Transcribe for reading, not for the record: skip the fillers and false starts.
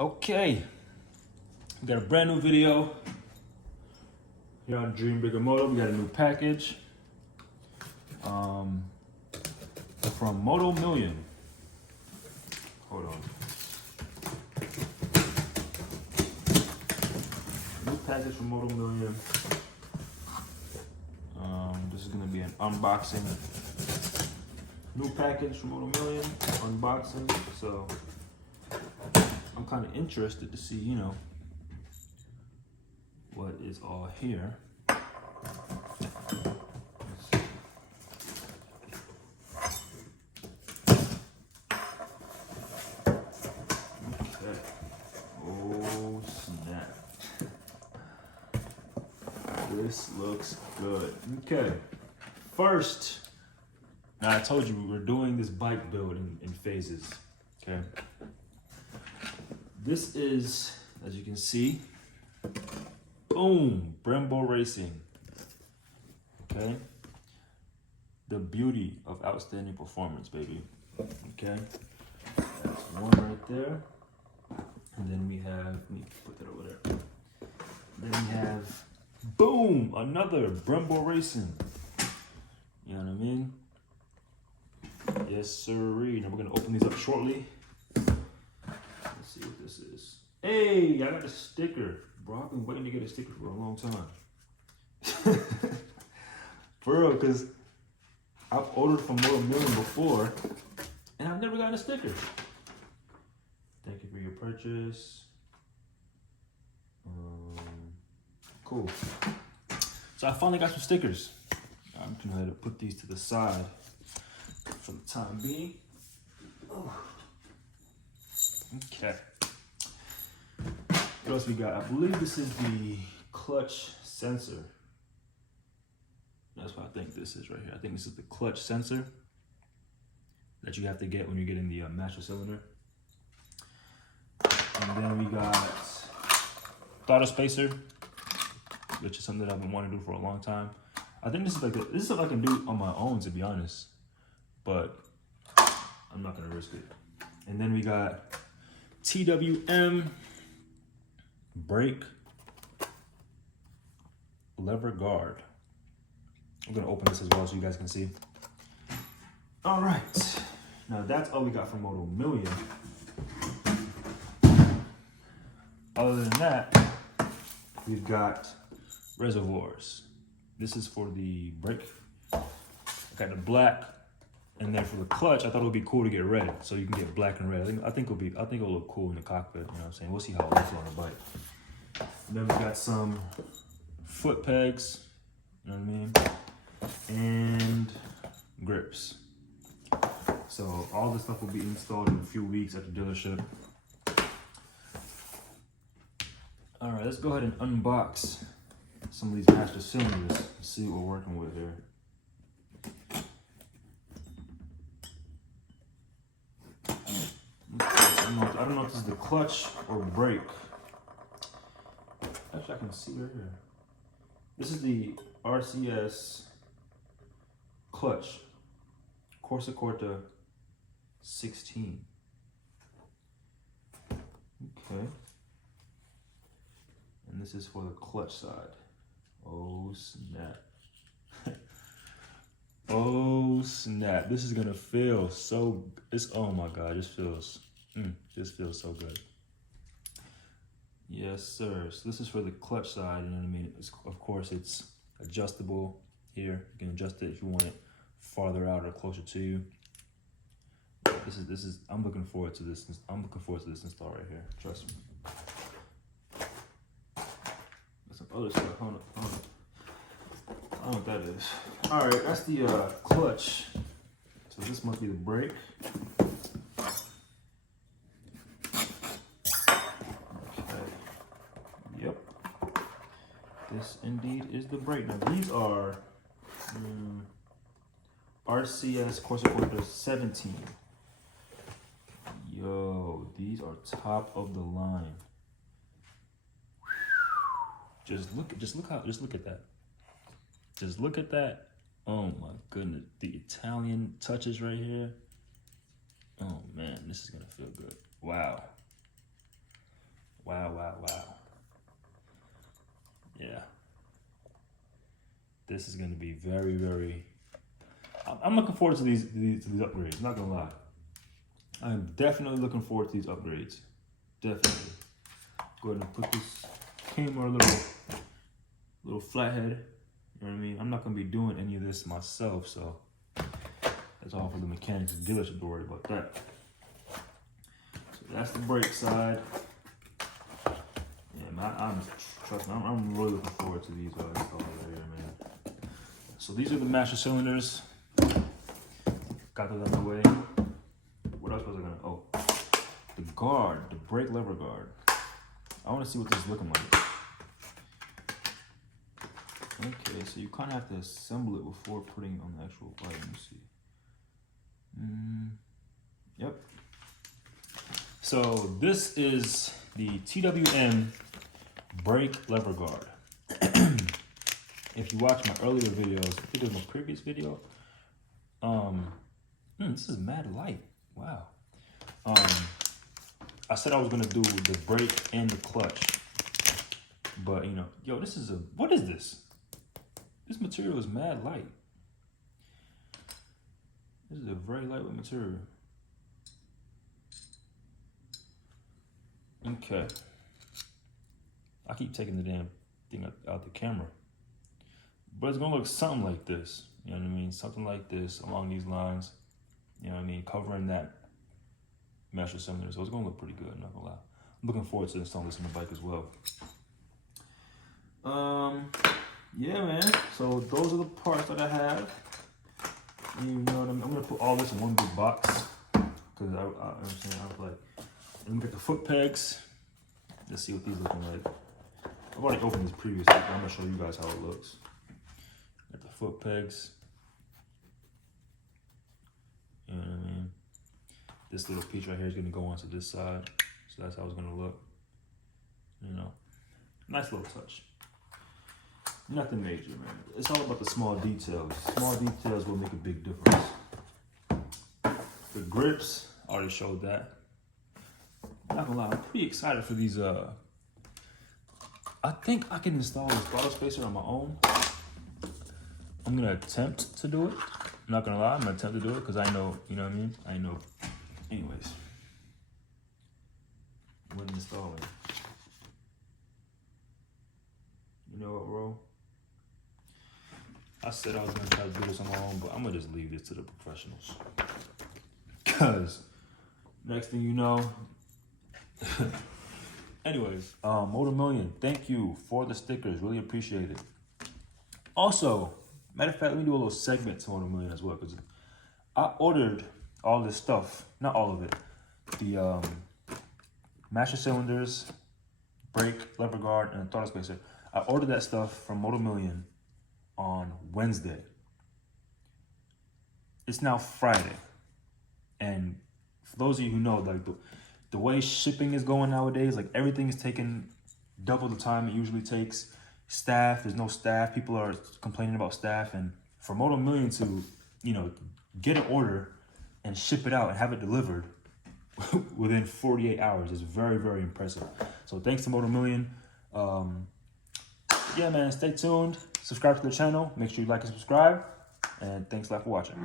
Okay, we got a brand new video here on Dream Bigger Moto. We got a new package from Moto Million. Hold on. New package from Moto Million. This is gonna be an unboxing. New package from Moto Million, unboxing. So I'm kind of interested to see, you know, what is all here. Okay. Oh snap. This looks good. Okay. First, now I told you we're doing this bike build in phases. Okay. This is, as you can see, boom, Brembo Racing. Okay. The beauty of outstanding performance, baby. Okay. That's one right there. And then we have, let me put that over there. Then we have, boom, another Brembo Racing. You know what I mean? Yes, sirree. Now we're gonna open these up shortly. Let's see what this is. Hey, I got a sticker. Bro, I've been waiting to get a sticker for a long time. For real, because I've ordered from Moto Million before, and I've never gotten a sticker. Thank you for your purchase. Cool. So I finally got some stickers. I'm gonna go ahead and put these to the side for the time being. Oh. Okay. What else we got? I believe this is the clutch sensor. That's what I think this is right here. I think this is the clutch sensor that you have to get when you're getting the master cylinder. And then we got throttle spacer, which is something that I've been wanting to do for a long time. I think this is something I can do on my own, to be honest, but I'm not gonna risk it. And then we got TWM brake lever guard. I'm gonna open this as well so you guys can see. All right, now that's all we got from Moto Million. Other than that, we've got reservoirs. This is for the brake. I got the black, and then for the clutch, I thought it would be cool to get red, so you can get black and red. I think it'll look cool in the cockpit. You know what I'm saying? We'll see how it looks on the bike. And then we got some foot pegs. You know what I mean? And grips. So all this stuff will be installed in a few weeks at the dealership. All right, let's go ahead and unbox some of these master cylinders and see what we're working with here. I don't know if this is the clutch or brake. Actually, I can see right here. This is the RCS clutch, Corsa Corta 16. Okay. And this is for the clutch side. Oh snap. Oh snap. This is gonna feel so, oh my God, this feels so good. Yes, sir. So this is for the clutch side, you know what I mean? Of course, it's adjustable here. You can adjust it if you want it farther out or closer to you. This is, I'm looking forward to this. I'm looking forward to this install right here. Trust me. Some other stuff. Hold on. I don't know what that is. All right, that's the clutch. So this must be the brake. Okay. Yep. This indeed is the brake. Now these are RCS Corsa Corta 17. Yo, these are top of the line. Just look at that. Just look at that. Oh my goodness. The Italian touches right here. Oh man, this is gonna feel good. Wow. this is going to be very, very... I'm looking forward to these upgrades, not going to lie. I'm definitely looking forward to these upgrades. Definitely. Go ahead and put this camera a little flathead. You know what I mean? I'm not going to be doing any of this myself, so that's all for the mechanics and dealership to worry about that. So that's the brake side. Yeah, man, trust me, I'm really looking forward to these installers right here, man. So these are the master cylinders. Got those on the way. What else was I gonna? Oh, the guard, the brake lever guard. I want to see what this is looking like. Okay, so you kind of have to assemble it before putting it on the actual bike. Let me see. Yep. So this is the TWM brake lever guard. If you watch my earlier videos, I think it was my previous video. This is mad light. Wow. I said I was gonna do the brake and the clutch, but you know, yo, what is this? This material is mad light. This is a very lightweight material. Okay. I keep taking the damn thing out the camera. But it's gonna look something like this. You know what I mean? Something like this along these lines. You know what I mean? Covering that master cylinder. So it's gonna look pretty good, I'm not gonna lie. I'm looking forward to installing this on the bike as well. Yeah, man. So those are the parts that I have. You know what I mean? I'm gonna put all this in one big box because I'm saying I was like, let me get the foot pegs. Let's see what these looking like. I've already opened this previously, but I'm gonna show you guys how it looks. Got the foot pegs. You know what I mean? This little piece right here is gonna go onto this side, so that's how it's gonna look. You know, nice little touch. Nothing major, man. It's all about the small details. Small details will make a big difference. The grips, I already showed that. Not gonna lie, I'm pretty excited for these. I think I can install this throttle spacer on my own. I'm gonna attempt to do it. I'm not gonna lie, I'm gonna attempt to do it because I know, you know what I mean? I know. Anyways, when installing. You know what, bro? I said I was gonna try to do this on my own, but I'm gonna just leave this to the professionals. Cause next thing you know, anyways, Motor Million, thank you for the stickers, really appreciate it. Also, matter of fact, let me do a little segment to Motor Million as well, because I ordered all this stuff, not all of it, the master cylinders, brake, lever guard, and throttle spacer. I ordered that stuff from Motor Million on Wednesday. It's now Friday. And for those of you who know, like the way shipping is going nowadays, like everything is taking double the time it usually takes. Staff, there's no staff. People are complaining about staff. And for Motor Million to, you know, get an order and ship it out and have it delivered within 48 hours is very, very impressive. So thanks to Motor Million. Yeah, man, stay tuned. Subscribe to the channel. Make sure you like and subscribe. And thanks a lot for watching.